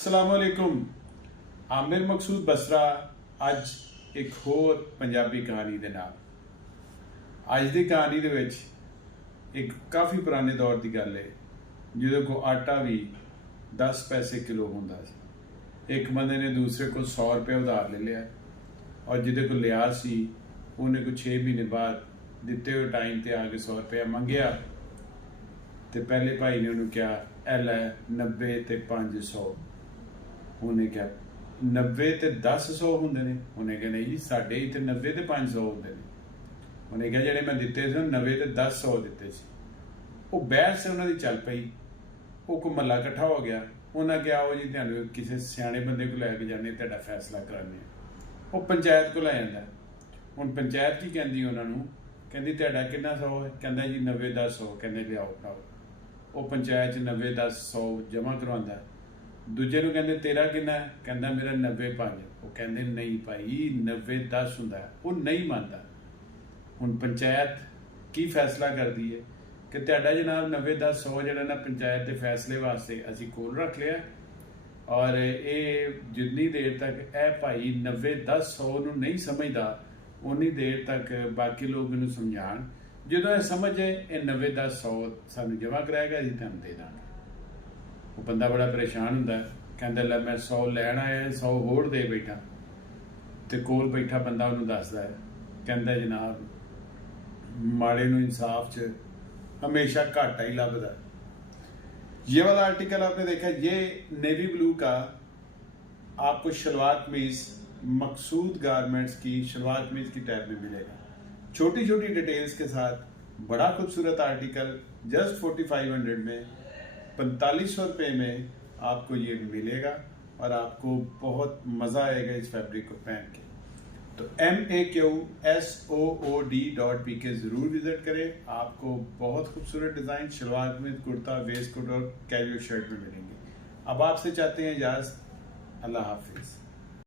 अस्सलामुअलैकुम। आमिर मकसूद बसरा ਅੱਜ ਇੱਕ ਹੋਰ ਪੰਜਾਬੀ ਕਹਾਣੀ ਦੇ ਨਾਲ। ਅੱਜ ਦੀ ਕਹਾਣੀ ਦੇ ਵਿੱਚ ਇੱਕ ਕਾਫੀ ਪੁਰਾਣੇ ਦੌਰ ਦੀ ਗੱਲ ਹੈ ਜਦੋਂ ਕੋ ਆਟਾ ਵੀ 10 ਪੈਸੇ ਕਿਲੋ ਹੁੰਦਾ ਸੀ। ਇੱਕ ਬੰਦੇ ਨੇ ਦੂਸਰੇ ਕੋਲ 100 ਰੁਪਏ ਉਧਾਰ ਲੈ ਲਿਆ ਔਰ ਜਿਹਦੇ ਕੋਲ ਲਿਆ ਸੀ ਉਹਨੇ ਕੋ 6 ਮਹੀਨੇ ਬਾਅਦ ਦਿੱਤੇ ਹੋਏ ਟਾਈਮ ਤੇ ਆ ਕੇ 100 ਰੁਪਇਆ ਮੰਗਿਆ ਤੇ ਪਹਿਲੇ ਭਾਈ ਨੇ ਉਹਨੂੰ ਕਿਹਾ ਇਹ ਲੈ 90 ਤੇ 500। ਉਹਨੇ ਕਿਹਾ 90 ਤੇ 10 ਹੁੰਦੇ ਨੇ? ਉਹਨੇ ਕਿਹਾ ਨਹੀਂ ਜੀ, ਸਾਡੇ ਇੱਥੇ 90 ਤੇ 500 ਹੁੰਦੇ ਨੇ। ਉਹਨੇ ਕਿਹਾ ਜਿਹੜੇ ਮੈਂ ਦਿੱਤੇ ਸੀ 90 ਤੇ 10 ਦਿੱਤੇ ਸੀ। ਉਹ ਬਹਿਸ ਉਹਨਾਂ ਦੀ ਚੱਲ ਪਈ। ਉਹ ਕੋ ਮੱਲਾ ਇਕੱਠਾ ਹੋ ਗਿਆ। ਉਹਨਾਂ ਕਿਹਾ ਉਹ ਜੀ ਤੁਹਾਨੂੰ ਕਿਸੇ ਸਿਆਣੇ ਬੰਦੇ ਕੋਲ ਲੈ ਕੇ ਜਾਂਦੇ, ਤੁਹਾਡਾ ਫੈਸਲਾ ਕਰਾਉਂਦੇ ਆ। ਉਹ ਪੰਚਾਇਤ ਕੋਲ ਆ ਜਾਂਦਾ। ਹੁਣ ਪੰਚਾਇਤ ਕੀ ਕਹਿੰਦੀ ਉਹਨਾਂ ਨੂੰ? ਕਹਿੰਦੀ ਤੁਹਾਡਾ ਕਿੰਨਾ 100 ਹੈ? ਕਹਿੰਦਾ ਜੀ 90 10 ਕਹਿੰਦੇ ਲਿਆਓ ਭਰਾਓ। ਉਹ ਪੰਚਾਇਤ 'ਚ 90 10 ਜਮ੍ਹਾਂ ਕਰਵਾਉਂਦਾ। ਦੂਜੇ ਨੂੰ ਕਹਿੰਦੇ ਤੇਰਾ ਕਿੰਨਾ ਹੈ? ਕਹਿੰਦਾ ਮੇਰਾ 90 5। ਉਹ ਕਹਿੰਦੇ ਨਹੀਂ ਭਾਈ 90 10 ਹੁੰਦਾ। ਉਹ ਨਹੀਂ ਮੰਨਦਾ। ਹੁਣ ਪੰਚਾਇਤ ਕੀ ਫੈਸਲਾ ਕਰਦੀ ਹੈ ਕਿ ਤੁਹਾਡਾ ਜਨਾਬ 90 10 ਜਿਹੜਾ ਨਾ ਪੰਚਾਇਤ ਦੇ ਫੈਸਲੇ ਵਾਸਤੇ ਅਸੀਂ ਕੋਲ ਰੱਖ ਲਿਆ ਔਰ ਇਹ ਜਿੰਨੀ ਦੇਰ ਤੱਕ ਇਹ ਭਾਈ 90 10 ਨੂੰ ਨਹੀਂ ਸਮਝਦਾ ਉਨੀ ਦੇਰ ਤੱਕ ਬਾਕੀ ਲੋਕ ਇਹਨੂੰ ਸਮਝਾਣ। ਜਦੋਂ ਇਹ ਸਮਝੇ ਇਹ 90 10 ਸਾਨੂੰ ਜਮ੍ਹਾਂ ਕਰਾਏਗਾ ਅਸੀਂ ਤੁਹਾਨੂੰ ਦੇ ਦਾਂਗੇ। ਉਹ ਬੰਦਾ ਬੜਾ ਪਰੇਸ਼ਾਨ ਹੁੰਦਾ, ਕਹਿੰਦਾ ਲੈ ਮੈਂ 100 ਲੈਣ ਆਇਆ 100 ਹੋਰ ਦੇ ਬੈਠਾ। ਤੇ ਕੋਲ ਬੈਠਾ ਬੰਦਾ ਉਹਨੂੰ ਦੱਸਦਾ ਹੈ, ਕਹਿੰਦਾ जनाब माड़े ਨੂੰ इंसाफ च हमेशा घाटा ही लभदा। ये वाला आर्टिकल आपने देखा, ये नेवी ब्लू का आपको शलवार कमीज मकसूद गारमेंट्स की शलवार कमीज की टैब में मिलेगा, छोटी छोटी डिटेल्स के साथ। बड़ा खूबसूरत आर्टिकल, जस्ट 4500 में 4500 रुपये में आपको ये मिलेगा और आपको बहुत मज़ा आएगा इस फैब्रिक को पहन के। तो MAQSOOD.PK ज़रूर विज़िट करें। आपको बहुत खूबसूरत डिज़ाइन शलवार कमीज, कुर्ता, वेस्ट कोट और कैजुअल शर्ट में मिलेंगे। अब आपसे चाहते हैं इजाज़त। अल्लाह हाफिज़।